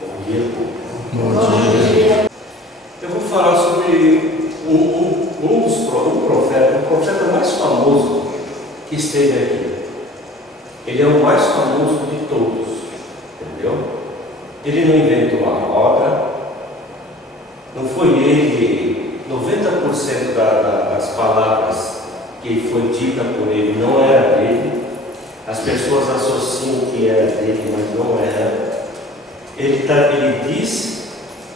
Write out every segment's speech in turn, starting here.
Bom dia. Bom dia. Eu vou falar sobre um profeta mais famoso que esteve aqui. Ele é o mais famoso de todos, entendeu? Ele não inventou a roda, não foi ele, 90% das palavras que foi dita por ele não era dele. As pessoas associam que era dele, mas não era. Ele disse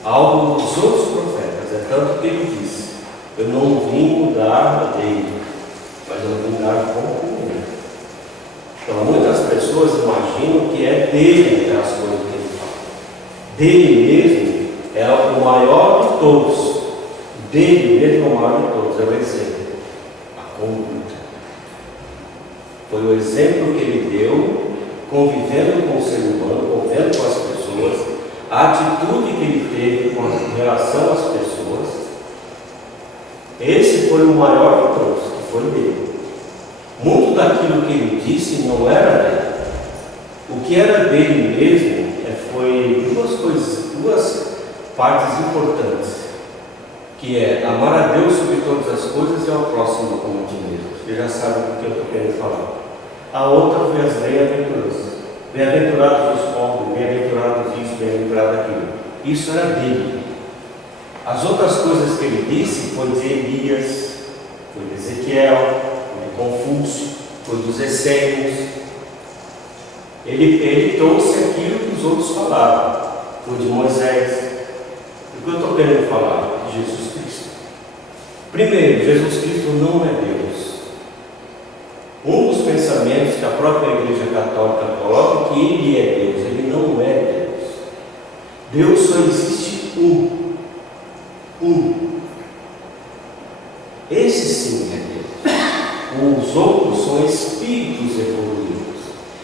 algo dos outros profetas, é tanto que ele disse: eu não vim mudar a dele, mas eu vim dar com ele. Então muitas pessoas imaginam que é dele aquelas coisas que ele fala. Dele mesmo é o maior de todos. Dele mesmo é o maior de todos, é o exemplo, a conduta. Foi o exemplo que ele deu, convivendo com o ser humano, convivendo com as pessoas, a atitude que ele teve com relação às pessoas. Esse foi o maior de todos, que foi dele. Muito daquilo que ele disse não era dele. O que era dele mesmo foi duas partes importantes, que é amar a Deus sobre todas as coisas e ao próximo como a ti mesmo. Você já sabe do que eu estou querendo falar. A outra foi as bem-aventuranças. Bem-aventurados os pobres, bem-aventurados isso, bem-aventurado aquilo. Isso era dele. As outras coisas que ele disse foi de Elias, foi de Ezequiel, foi de Confúcio, foi dos essênios. Ele trouxe aquilo que os outros falaram, foi de Moisés. O que eu estou querendo falar? De Jesus Cristo. Primeiro, Jesus Cristo não é Deus. Um dos pensamentos que a própria Igreja Católica coloca é que ele é Deus. Ele não é Deus. Deus só existe um. Esse sim é Deus. Os outros são espíritos evoluídos.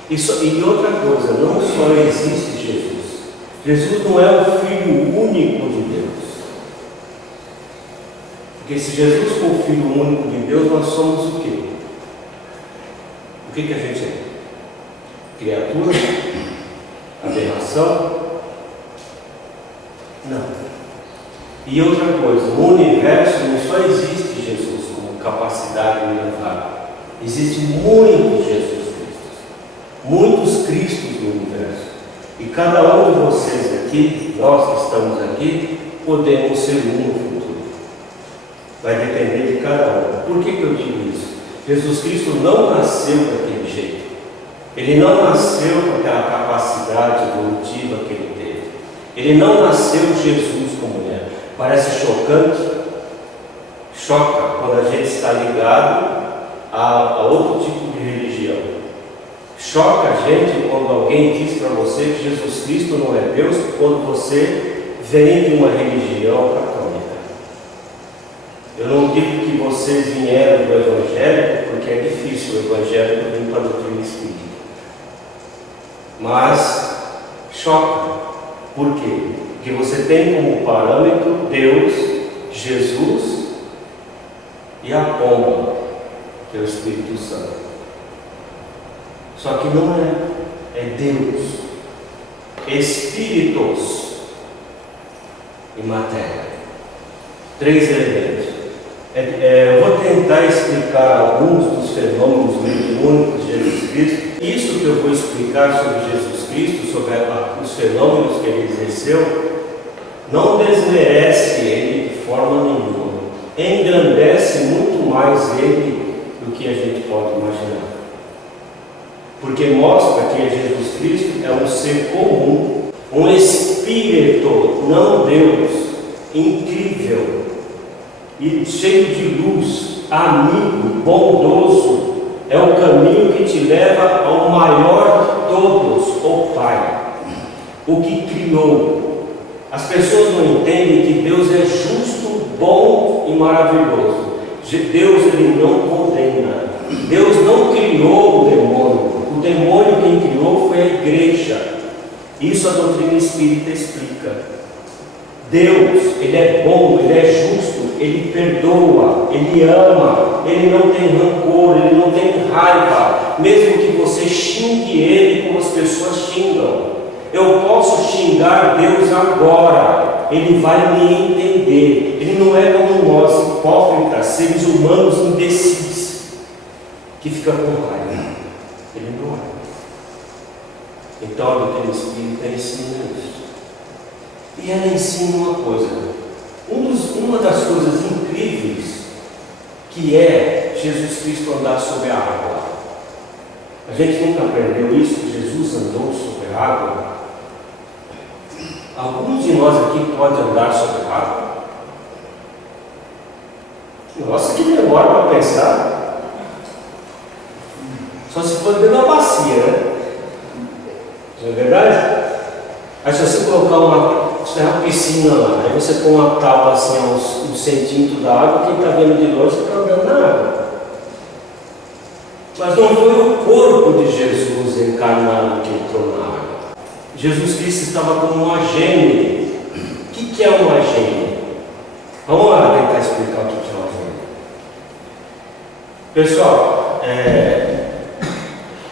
E outra coisa, não só existe Jesus. Jesus não é o Filho único de Deus. Porque se Jesus for o Filho único de Deus, nós somos o quê? O que a gente é? Criatura? Aberração? Não. E outra coisa, no universo não só existe Jesus como capacidade de levar. Existe muitos Jesus Cristos. Muitos Cristos no universo. E cada um de vocês aqui, nós que estamos aqui, podemos ser um no futuro. Vai depender de cada um. Por que eu digo isso? Jesus Cristo não nasceu daquele jeito. Ele não nasceu com aquela capacidade evolutiva que ele teve. Ele não nasceu Jesus como é. Parece chocante. Choca quando a gente está ligado a outro tipo de religião. Choca a gente quando alguém diz para você que Jesus Cristo não é Deus, quando você vem de uma religião católica. Eu não digo que vocês vieram do evangélico, porque é difícil o evangélico vir para a doutrina espírita. Mas choca. Por quê? Porque você tem como parâmetro Deus, Jesus e a pomba, que é o Espírito Santo. Só que não é Deus. Espíritos e matéria. 3 elementos. Eu vou tentar explicar alguns dos fenômenos mediúnicos de Jesus Cristo. Isso que eu vou explicar sobre Jesus Cristo, sobre os fenômenos que ele exerceu, não desmerece ele de forma nenhuma. Engrandece muito mais ele do que a gente pode imaginar. Porque mostra que Jesus Cristo é um ser comum, um espírito, não Deus, incrível e cheio de luz, amigo, bondoso. É o caminho que te leva ao maior de todos, o Pai, o que criou. As pessoas não entendem que Deus é justo, bom e maravilhoso. Deus, ele não condena. Deus não criou o demônio. O demônio quem criou foi a igreja. Isso a doutrina espírita explica. Deus, ele é bom, ele é justo, ele perdoa, ele ama, ele não tem rancor, ele não tem raiva, mesmo que você xingue ele como as pessoas xingam. Eu posso xingar procurar Deus agora, ele vai me entender. Ele não é como nós, hipócritas, seres humanos indecisos, que fica com raiva. Ele não é. Então a doutrina espírita ensina isso. E ela ensina uma coisa. Uma das coisas incríveis que é Jesus Cristo andar sobre a água. A gente nunca aprendeu isso, que Jesus andou sobre a água. Alguns de nós aqui podem andar sobre a água? Nossa, que demora para pensar. Só se for dentro da bacia, né? Não é verdade? Aí se você colocar uma piscina lá, aí você põe uma tábua assim a uns centímetros da água, quem está vendo de longe está andando na água. Mas não foi o corpo de Jesus encarnado que entrou na água. Jesus Cristo estava como um agente. O que é um agente? Vamos lá tentar explicar o que é um agente. Pessoal,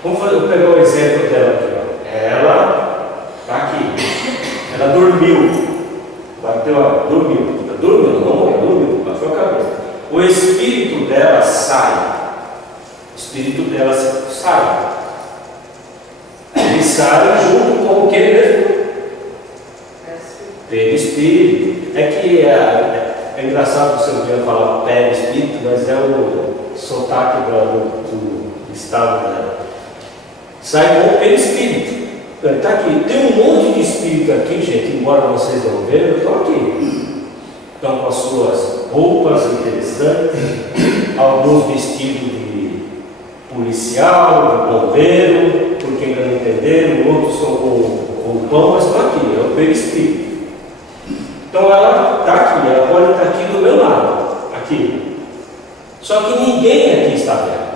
vou pegar o exemplo dela aqui. Ela está aqui. Ela dormiu. Bateu, dormiu. Dormiu, não morreu, dormiu, baixou a cabeça. O espírito dela sai. O espírito dela sai. Ele sai junto com o que mesmo? Perispírito. É que é engraçado você ouvir falar perispírito, mas é o sotaque do estado dela. Sai com o perispírito. Está aqui. Tem um monte de espírito aqui, gente, embora vocês não vejam, estão aqui. Estão com as suas roupas interessantes, alguns vestidos de policial, de bombeiro, porque ainda não entenderam, outros estão com pão, mas estão aqui, é o perispírito. Então ela está aqui, ela pode estar aqui do meu lado, aqui. Só que ninguém aqui está vendo.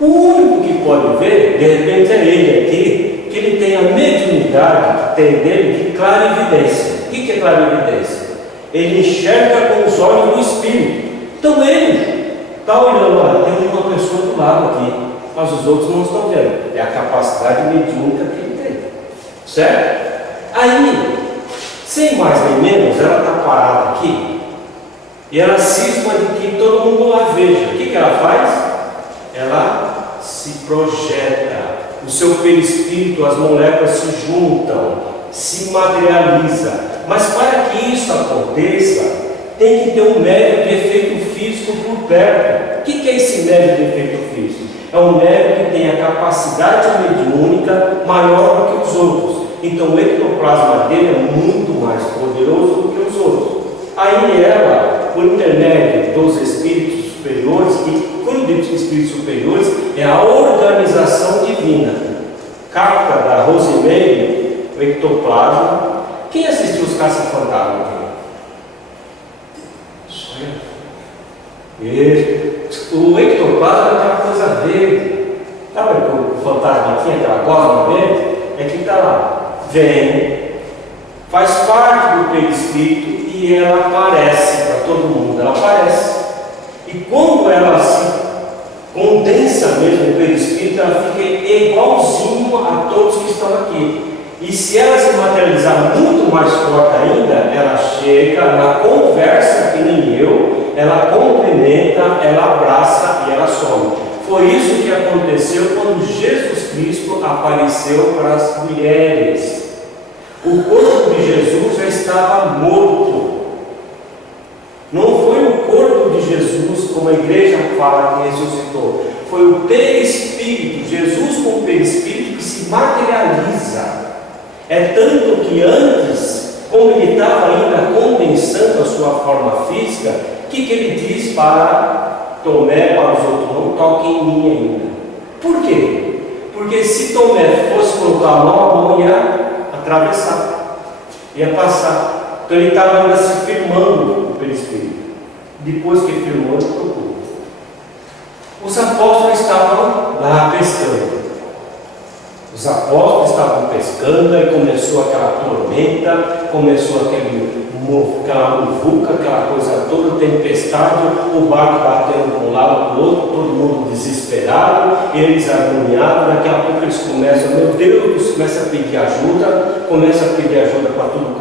O único que pode ver, de repente, é ele aqui, que ele tem a mediunidade que tem dele de clarividência. O que é clarividência? Ele enxerga com os olhos do espírito. Então ele está olhando lá, tem uma pessoa do lado aqui, mas os outros não estão vendo. É a capacidade mediúnica que ele tem. Certo? Aí, sem mais nem menos, ela está parada aqui e ela cisma de que todo mundo lá veja. O que ela faz? Ela se projeta. O seu perispírito, as moléculas se juntam, se materializa. Mas para que isso aconteça, tem que ter um médium de efeito físico por perto. O que é esse médium de efeito físico? É um médium que tem a capacidade mediúnica maior do que os outros. Então o ectoplasma dele é muito mais poderoso do que os outros. Aí ela, por intermédio dos espíritos superiores, que quando eu digo espíritos superiores, é a organização divina. Capta da Rosemary, o ectoplasma. Quem assistiu os Caça-Fantasmas aqui? Só eu. O ectoplasma é aquela coisa verde. Sabe que o fantasma tinha aquela gosma verde? É que está lá. Vem, faz parte do perispírito e ela aparece para todo mundo. Ela aparece. E quando ela se condensa mesmo no perispírito, ela fica igualzinho a todos que estão aqui. E se ela se materializar muito mais forte ainda, ela chega na conversa que nem eu, ela cumprimenta, ela abraça e ela some. Foi isso que aconteceu quando Jesus Cristo apareceu para as mulheres. O corpo de Jesus já estava morto. Não foi o corpo de Jesus, como a igreja fala que ressuscitou. Foi o perispírito, Jesus com o perispírito que se materializa. É tanto que antes, como ele estava ainda condensando a sua forma física, o que ele diz para Tomé, para os outros? Não toquem em mim ainda. Por quê? Porque se Tomé fosse colocar a mão ia atravessar, ia passar. Então ele estava ainda se firmando no perispírito. Depois que firmou, ele procurou. Os apóstolos estavam lá pescando. Os apóstolos estavam pescando e começou aquela tormenta, começou aquela muvuca, aquela coisa toda, tempestade, o barco batendo de um lado para o outro, todo mundo desesperado, eles agoniados. Daqui a pouco eles começam, meu Deus, começam a pedir ajuda para todo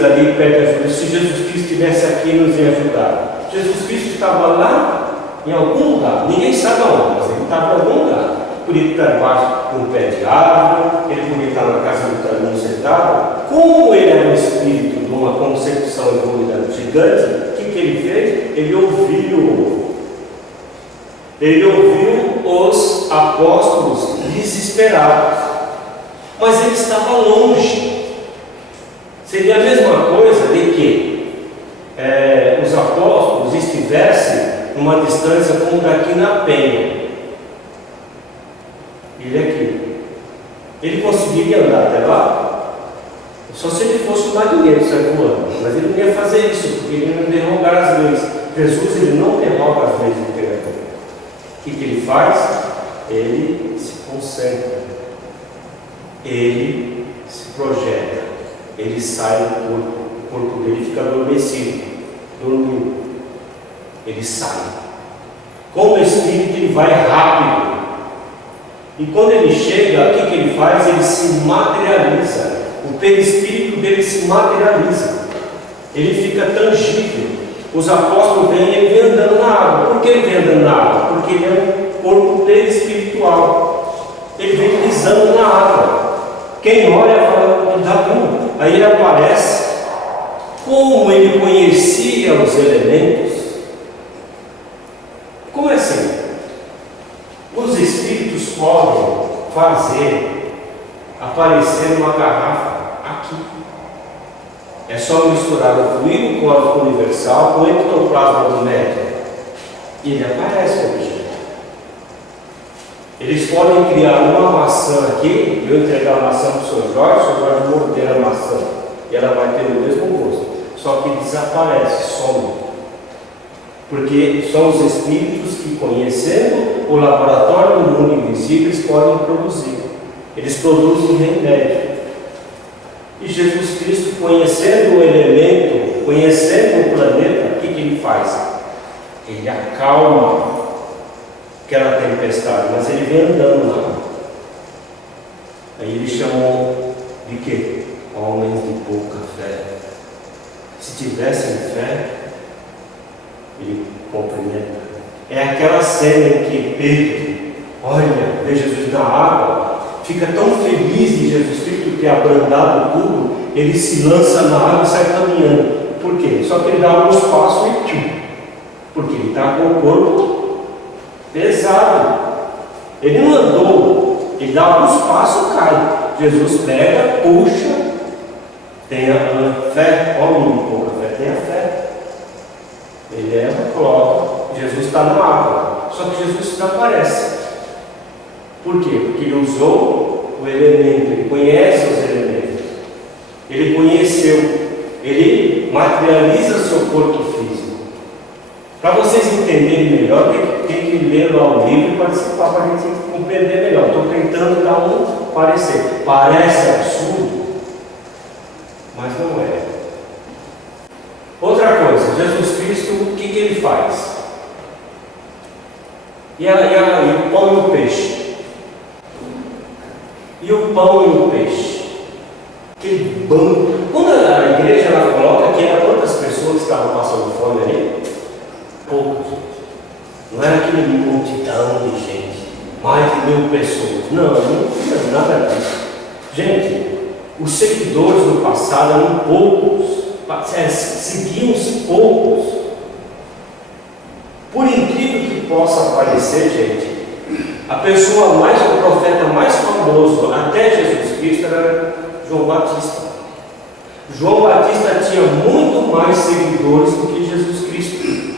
eles ali perto de Jesus, se Jesus Cristo estivesse aqui nos ia ajudar. Jesus Cristo estava lá em algum lugar, ninguém sabe aonde, mas ele estava em algum lugar. Podia estar debaixo de um pé de árvore, ele podia estar na casa do caminho sentado. Como ele era um espírito de uma concepção evoluída gigante, o que ele fez? Ele ouviu os apóstolos desesperados, mas ele estava longe. Seria a mesma coisa de que os apóstolos estivessem numa distância como daqui na Penha. Ele aqui. Ele conseguiria andar até lá? Só se ele fosse um marinheiro circulando. Mas ele não ia fazer isso, porque ele não derrogar as leis. Jesus, ele não derroga as leis do Criador. O que ele faz? Ele se concentra. Ele se projeta. Ele sai do corpo. O corpo dele fica adormecido. Dormindo. Ele sai. Com o Espírito, ele vai rápido. E quando ele chega, o que ele faz? Ele se materializa. O perispírito dele se materializa. Ele fica tangível. Os apóstolos vêm e ele vem andando na água. Por que ele vem andando na água? Porque ele é um corpo perispiritual. Ele vem pisando na água. Quem olha fala, dá ruim. Aí ele aparece. Como ele conhecia os elementos? Como é assim? Os espíritos podem fazer aparecer uma garrafa aqui. É só misturar o fluido cósmico universal com o ectoplasma do médium e ele aparece o objeto. Eles podem criar uma maçã aqui, eu entregar a maçã para o Sr. Jorge, o Sr. Jorge morder a maçã e ela vai ter o mesmo gosto, só que desaparece, some. Porque são os espíritos que, conhecendo o laboratório do mundo invisível, eles podem produzir. Eles produzem remédio. E Jesus Cristo, conhecendo o elemento, conhecendo o planeta, o que ele faz? Ele acalma aquela tempestade, mas ele vem andando lá. Aí ele chamou de quê? Homens de pouca fé. Se tivessem fé, ele cumprimenta. É aquela cena em que Pedro, olha, vê Jesus na água, fica tão feliz de Jesus Cristo ter abrandado tudo, ele se lança na água e sai caminhando. Por quê? Só que ele dá alguns passos e tchum, porque ele está com o corpo pesado. Ele não andou, ele dá alguns passos e cai. Jesus pega, puxa, tenha fé, homem de pouca fé, tenha fé. Ele leva, coloca, Jesus está na água, só que Jesus desaparece. Por quê? Porque ele usou o elemento, ele conhece os elementos, ele conheceu, ele materializa seu corpo físico. Para vocês entenderem melhor, tem que ler lá o livro e participar para a gente compreender melhor. Estou tentando dar um parecer. Parece absurdo, mas não é. Outra coisa, Jesus Cristo, o que ele faz? E o pão e o peixe? E o pão e o peixe? Aquele bando. Quando a igreja ela coloca que era quantas pessoas que estavam passando fome ali? Poucos. Não era aquele multidão de gente, mais de 1000 pessoas. Não tinha nada disso. Gente, os seguidores no passado eram poucos. Seguimos poucos. Por incrível que possa parecer, gente, a pessoa o profeta mais famoso até Jesus Cristo era João Batista. João Batista tinha muito mais seguidores do que Jesus Cristo,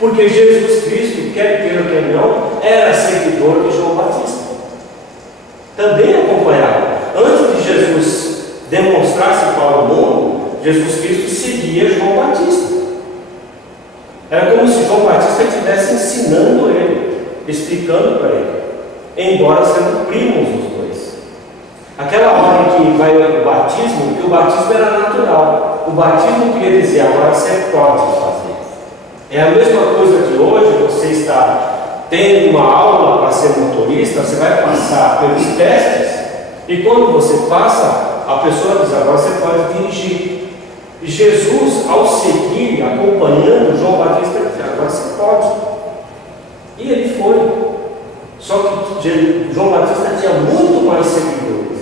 porque Jesus Cristo, quer queira ou quer não, era seguidor de João Batista, também acompanhava. Antes de Jesus demonstrar-se para o mundo, Jesus Cristo seguia João Batista. Era como se João Batista estivesse ensinando ele, explicando para ele, embora sendo primos os dois. Aquela hora que vai o batismo, que o batismo era natural. O batismo queria dizer, agora você pode fazer. É a mesma coisa de hoje, você está tendo uma aula para ser motorista, você vai passar pelos testes, e quando você passa, a pessoa diz, agora você pode dirigir. E Jesus, ao seguir, acompanhando João Batista, disse: agora você pode. E ele foi. Só que João Batista tinha muito mais seguidores.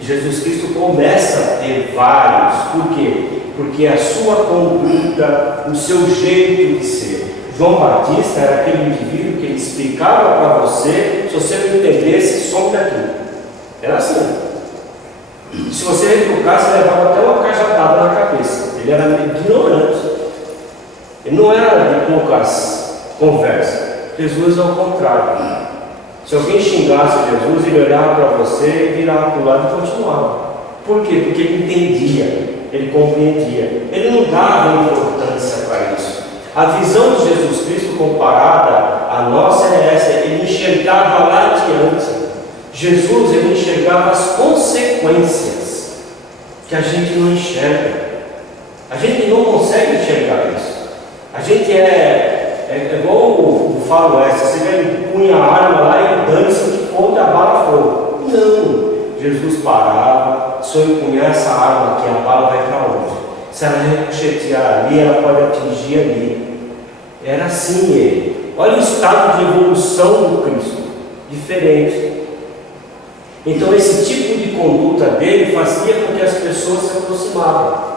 E Jesus Cristo começa a ter vários. Por quê? Porque a sua conduta, o seu jeito de ser. João Batista era aquele indivíduo que ele explicava para você, se você não entendesse, some daqui. Era assim. Se você retrucasse, levava até uma cajadada na cabeça. Ele era ignorante. Ele não era de poucas conversas. Jesus é o contrário. Se alguém xingasse Jesus, ele olhava para você e virava para o lado e continuava. Por quê? Porque ele entendia, ele compreendia. Ele não dava importância para isso. A visão de Jesus Cristo comparada à nossa é essa. Ele enxergava lá adiante. Jesus, ele enxergava as consequências que a gente não enxerga. A gente não consegue enxergar isso. A gente é igual o faroeste. Você vê, ele punha a arma lá e dane-se o que for, e a bala fogo. Não. Jesus parava, se eu empunhar essa arma aqui, a bala vai para onde? Se ela ricochetear ali, ela pode atingir ali. Era assim ele. Olha o estado de evolução do Cristo. Diferente. Então esse tipo de conduta dele fazia com que as pessoas se aproximavam.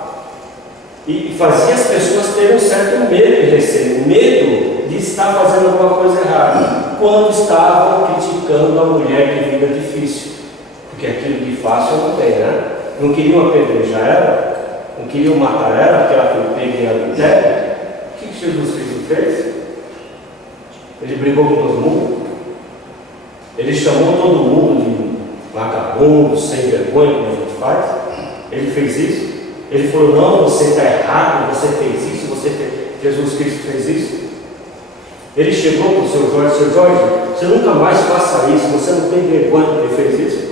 E fazia as pessoas terem um certo medo de receber, medo de estar fazendo alguma coisa errada, quando estavam criticando a mulher de vida difícil. Porque aquilo de fácil não tem, né? Não queriam apedrejar ela, não queriam matar ela, porque ela foi pega em adultério. O que Jesus Cristo fez? Ele brigou com todo mundo. Ele chamou todo mundo de vagabundo, sem vergonha, como a gente faz. Ele fez isso. Ele falou: não, você está errado, você fez isso, Jesus Cristo fez isso. Ele chegou para o seu Jorge, você nunca mais faça isso, você não tem vergonha que ele fez isso.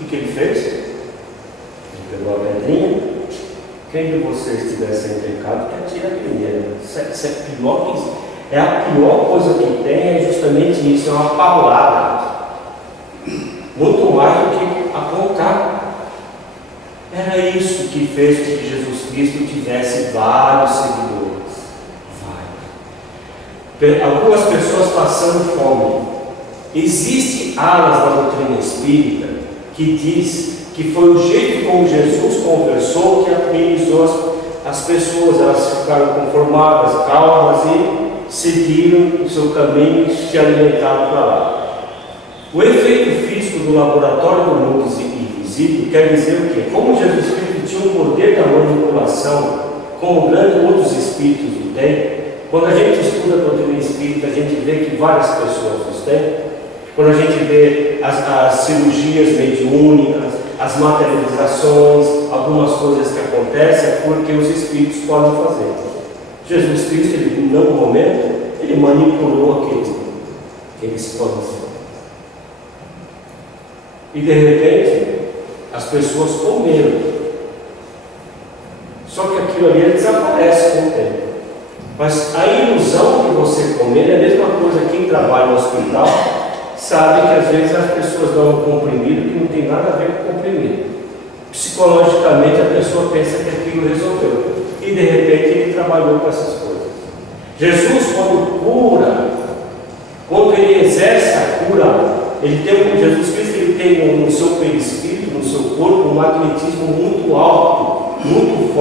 O que ele fez? Ele pegou a pedrinha. Quem de vocês tiver sem pecado, que atira a primeira. Isso é pior que isso. É a pior coisa que tem, é justamente isso, é uma paulada. Muito mais do que apontar. Era isso que fez com que Jesus Cristo tivesse vários seguidores. Algumas pessoas passando fome. Existe alas da doutrina espírita que diz que foi o jeito como Jesus conversou que amenizou as pessoas. Elas ficaram conformadas, calmas e seguiram o seu caminho e se alimentaram para lá. O efeito físico do laboratório do mundo invisível quer dizer o quê? Como Jesus Cristo tinha o poder da manipulação, como grandes outros espíritos o têm. Quando a gente estuda a doutrina espírita, a gente vê que várias pessoas os têm. Quando a gente vê as cirurgias mediúnicas, as materializações, algumas coisas que acontecem, é porque os espíritos podem fazer. Jesus Cristo, ele, em algum momento, ele manipulou aqueles planos. E de repente, as pessoas comeram. Só que aquilo ali desaparece com o tempo. Mas a ilusão de você comer é a mesma coisa. Quem trabalha no hospital sabe que às vezes as pessoas dão um comprimido que não tem nada a ver com o comprimido. Psicologicamente a pessoa pensa que aquilo resolveu. E de repente ele trabalhou com essas coisas. Jesus, quando cura, quando ele exerce a cura, Jesus Cristo ele tem no seu perispírito, no seu corpo, um magnetismo muito alto, muito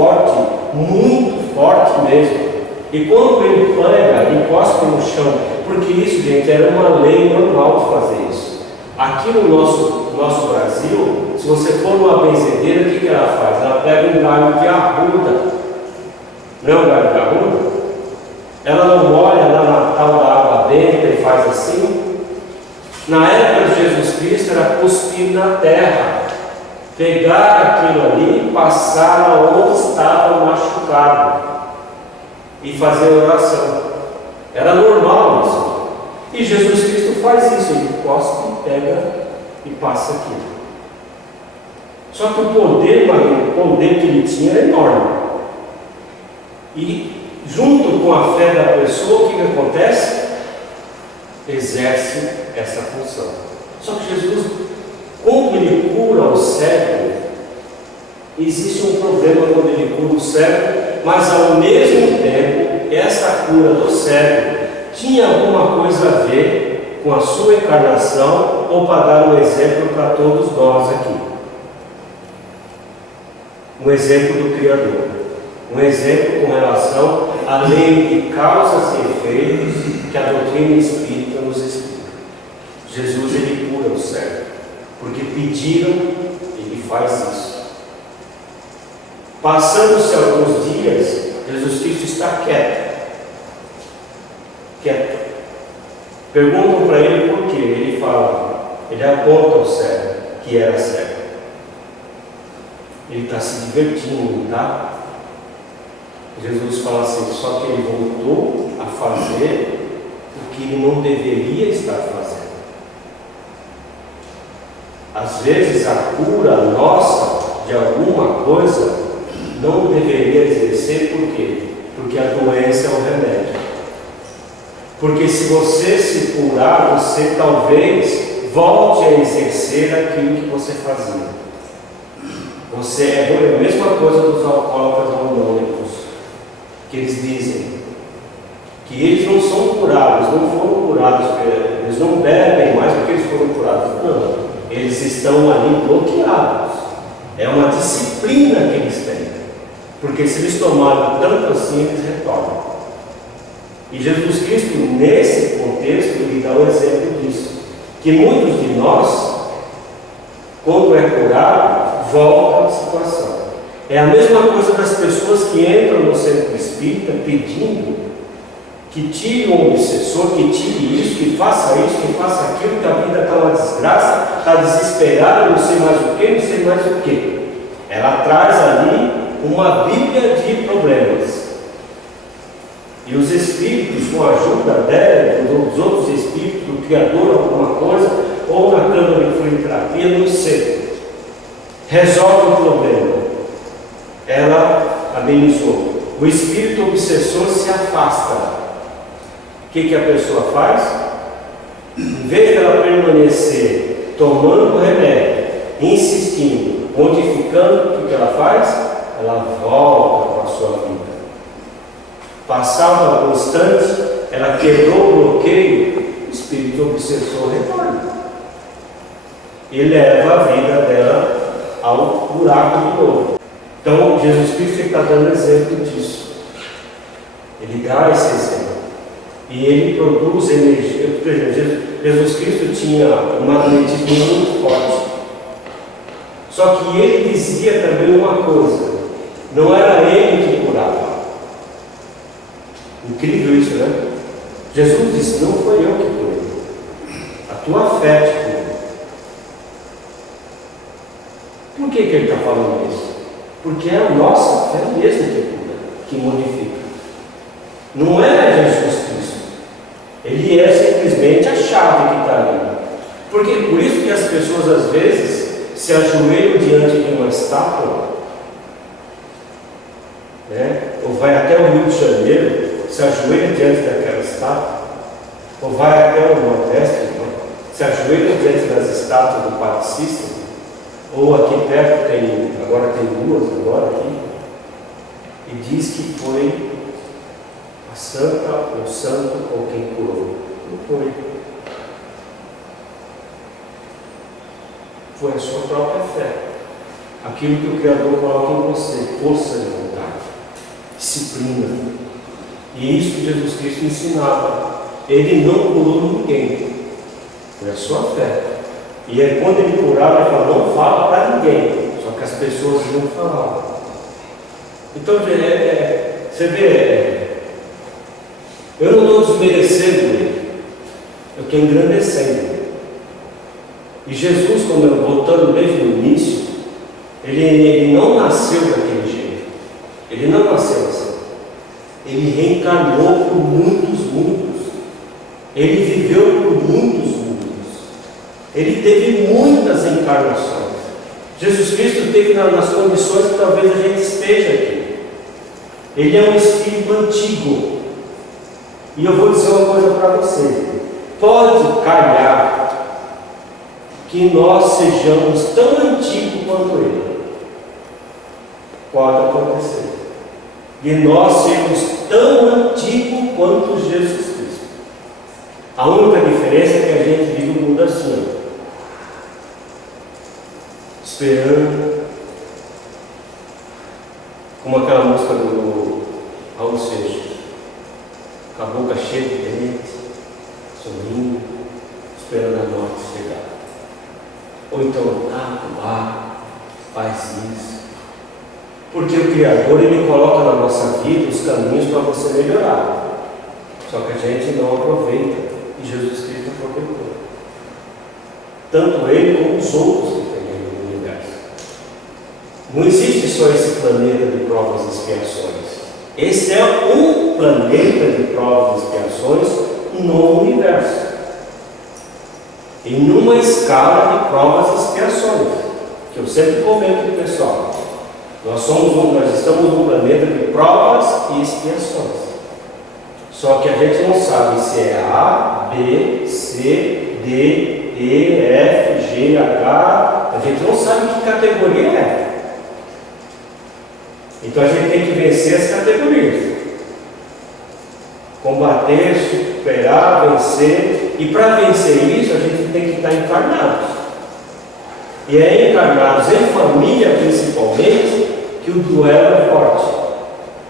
forte mesmo. E quando ele pega, ele encosta no chão, porque isso, gente, era uma lei normal de fazer isso. Aqui no nosso Brasil, se você for numa benzedeira, o que ela faz? Ela pega um galho de arruda. Não é um galho de arruda? Ela não olha lá na tal da água benta e faz assim. Na época de Jesus Cristo era cuspir na terra, pegar aquilo ali e passar onde estava machucado e fazer oração. Era normal isso. E Jesus Cristo faz isso, ele cospe, pega e passa aquilo. Só que o poder que ele tinha era enorme. E junto com a fé da pessoa, o que acontece? Exerce essa função. Só que Jesus, quando ele cura o cego, Existe um problema quando ele cura o cego, mas ao mesmo tempo, essa cura do cego tinha alguma coisa a ver com a sua encarnação, ou para dar um exemplo para todos nós aqui. Um exemplo do Criador. Um exemplo com relação à lei de causas e efeitos que a doutrina espírita nos explica. Jesus, ele cura o cego, porque pediram, ele faz isso. Passando-se alguns dias, Jesus Cristo está quieto. Perguntam para ele por quê. Ele fala, ele aponta ao cego, que era cego. Ele está se divertindo, tá? Jesus fala assim, só que ele voltou a fazer o que ele não deveria estar fazendo. Às vezes a cura nossa de alguma coisa não deveria exercer, por quê? Porque a doença é o remédio. Porque se você se curar, você talvez volte a exercer aquilo que você fazia. Você é a mesma coisa dos alcoólatras anônimos, que eles dizem que eles não são curados, não foram curados, eles não bebem mais porque eles foram curados. Não, eles estão ali bloqueados. É uma disciplina que eles têm. Porque se eles tomarem tanto assim, eles retornam. E Jesus Cristo, nesse contexto, ele dá um exemplo disso. Que muitos de nós, quando é curado, voltam à situação. É a mesma coisa das pessoas que entram no centro espírita pedindo que tire o obsessor, que tire isso, que faça aquilo, que a vida está uma desgraça, está desesperada, não sei mais o que, não sei mais o que. Ela traz ali uma bíblia de problemas. E os espíritos, com a ajuda dela, dos outros espíritos, do Criador, alguma coisa, ou na câmara de fluidoterapia, não sei, resolve o problema. Ela amenizou. O espírito obsessor se afasta. O que a pessoa faz? Em vez de ela permanecer tomando o remédio, insistindo, modificando, o que ela faz? Ela volta para a sua vida. Passado algum instante, ela quebrou o bloqueio, o espírito obsessor retorna e leva a vida dela ao buraco de novo. Então, Jesus Cristo está dando exemplo disso. Ele dá esse exemplo. E ele produz energia. Por exemplo, Jesus Cristo tinha um magnetismo muito forte. Só que ele dizia também uma coisa: não era ele que curava. Incrível isso, né? Jesus disse: não foi eu que curei, a tua fé te curou. Por que ele está falando isso? Porque é a nossa fé mesmo que cura, que modifica. Não é Jesus Cristo. Ele é simplesmente a chave que está ali. Porque por isso que as pessoas às vezes se ajoelham diante de uma estátua, né? Ou vai até o Rio de Janeiro, se ajoelha diante daquela estátua, ou vai até o Nordeste, né? Se ajoelha diante das estátuas do Padre Cícero, ou aqui perto agora tem duas aqui, e diz que foi a santa ou santo ou quem curou. Não foi. Foi a sua própria fé. Aquilo que o Criador coloca em você, força de vontade, disciplina. E isso que Jesus Cristo ensinava. Ele não curou ninguém. Foi a sua fé. E aí, quando ele curava, ele falava: não fala para ninguém. Só que as pessoas não falavam. Então, você vê, eu não estou desmerecendo ele, eu estou engrandecendo ele. E Jesus, como eu voltando desde o início, ele não nasceu daquele jeito. Ele não nasceu assim. Ele reencarnou por muitos mundos. Ele viveu por muitos mundos. Ele teve muitas encarnações. Jesus Cristo teve nas condições que talvez a gente esteja aqui. Ele é um espírito antigo. E eu vou dizer uma coisa para você: pode calhar que nós sejamos tão antigos quanto ele. Pode acontecer. De nós sermos tão antigos quanto Jesus Cristo. A única diferença é que a gente vive o mundo assim, ó, esperando, como aquela música do Raul Seixas, com a boca cheia de dente, sorrindo, esperando a morte chegar. Ou então, lá, faz isso. Porque o Criador, Ele coloca na nossa vida os caminhos para você melhorar. Só que a gente não aproveita. E Jesus Cristo aproveitou. Tanto Ele como os outros que tem no universo. Não existe só esse planeta de provas e expiações. Esse é um planeta de provas e expiações no universo. Em uma escala de provas e expiações. Que eu sempre comento para o pessoal. Nós estamos num planeta de provas e expiações. Só que a gente não sabe se é A, B, C, D, E, F, G, H. A gente não sabe que categoria é. Então a gente tem que vencer as categorias. Combater, superar, vencer. E para vencer isso, a gente tem que estar encarnados. E é encarnados em família, principalmente, que o duelo é forte.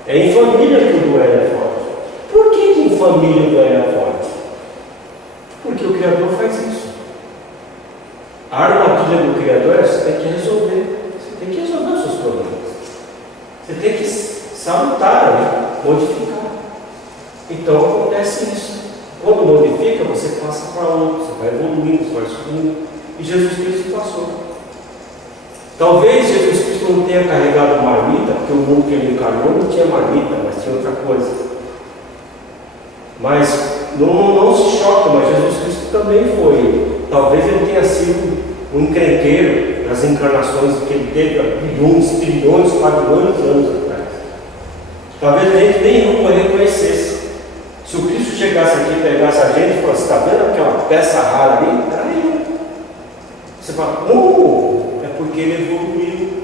É em família que o duelo é forte. Por que em família o duelo é forte? Porque o Criador faz isso. A armadilha do Criador é você tem que resolver. Você tem que resolver os seus problemas. Você tem que salutar, né? Modificar. Então acontece isso. Quando modifica, você passa para outro. Você vai evoluindo, você vai subindo. E Jesus Cristo passou. Talvez Jesus Cristo não tenha carregado marmita, porque o mundo que ele encarnou não tinha marmita, mas tinha outra coisa. Mas não se choca, mas Jesus Cristo também foi. Talvez ele tenha sido um encrenqueiro nas encarnações que ele teve há bilhões, trilhões, quadrilhões de anos atrás. Talvez a gente nem nunca reconhecesse. Se o Cristo chegasse aqui, pegasse a gente e falasse, está vendo aquela peça rara ali? Traiu. Você fala, é porque ele evoluiu.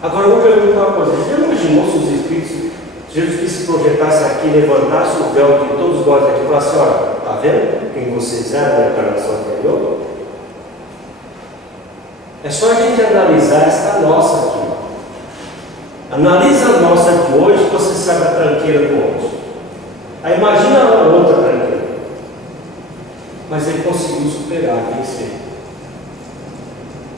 Agora eu vou perguntar uma coisa: você já imaginou se os Espíritos, Jesus que se projetasse aqui, levantasse o véu de todos nós aqui e falasse, olha, está vendo quem vocês eram na encarnação anterior? É só a gente analisar esta nossa aqui. Analisa a nossa de hoje, você sabe a tranqueira do outro. Aí imagina a outra tranqueira. Mas ele conseguiu superar, vencer.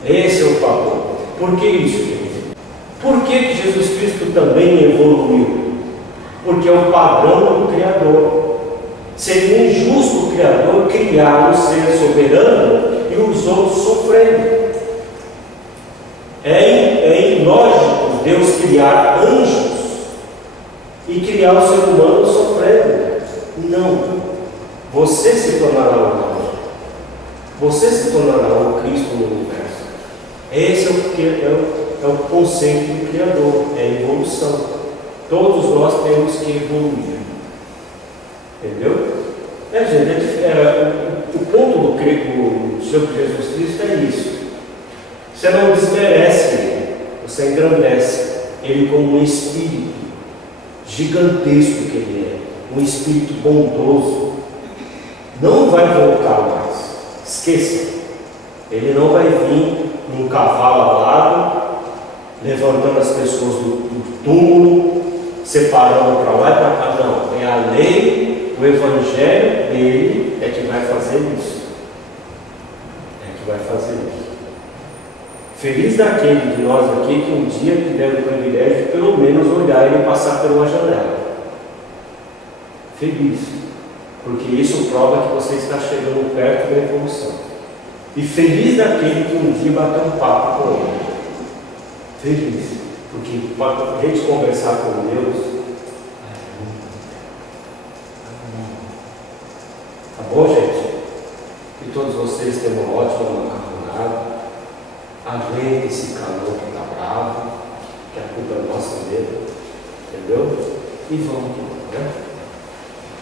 Esse é o favor. Por que isso, gente? Por que Jesus Cristo também evoluiu? Porque é o padrão do Criador. Seria injusto o Criador criar um ser soberano e os outros sofrendo. É ilógico Deus criar anjos e criar o ser humano sofrendo. Não. Você se tornará um anjo. Você se tornará um Cristo no universo. Esse é o conceito do Criador, é a evolução. Todos nós temos que evoluir. Entendeu? Gente, o ponto do Senhor Jesus Cristo é isso. Você não desmerece Ele, você engrandece Ele como um Espírito gigantesco que Ele é, um Espírito bondoso. Não vai voltar mais, esqueça. Ele não vai vir num cavalo alado, levantando as pessoas do túmulo, separando para lá e para cá. Não, é a lei, o evangelho dele é que vai fazer isso. É que vai fazer isso. Feliz daquele de nós aqui que um dia tiver o privilégio de pelo menos olhar ele passar por uma janela. Feliz. Porque isso prova que você está chegando perto da evolução. E feliz daquele que um dia bateu um papo com ele. Feliz. Porque para a gente conversar com Deus, tá bom, gente? Que todos vocês tenham uma ótima macarronada. Aguente esse calor que está bravo, que a culpa é nossa mesmo. Entendeu? E vamos, né?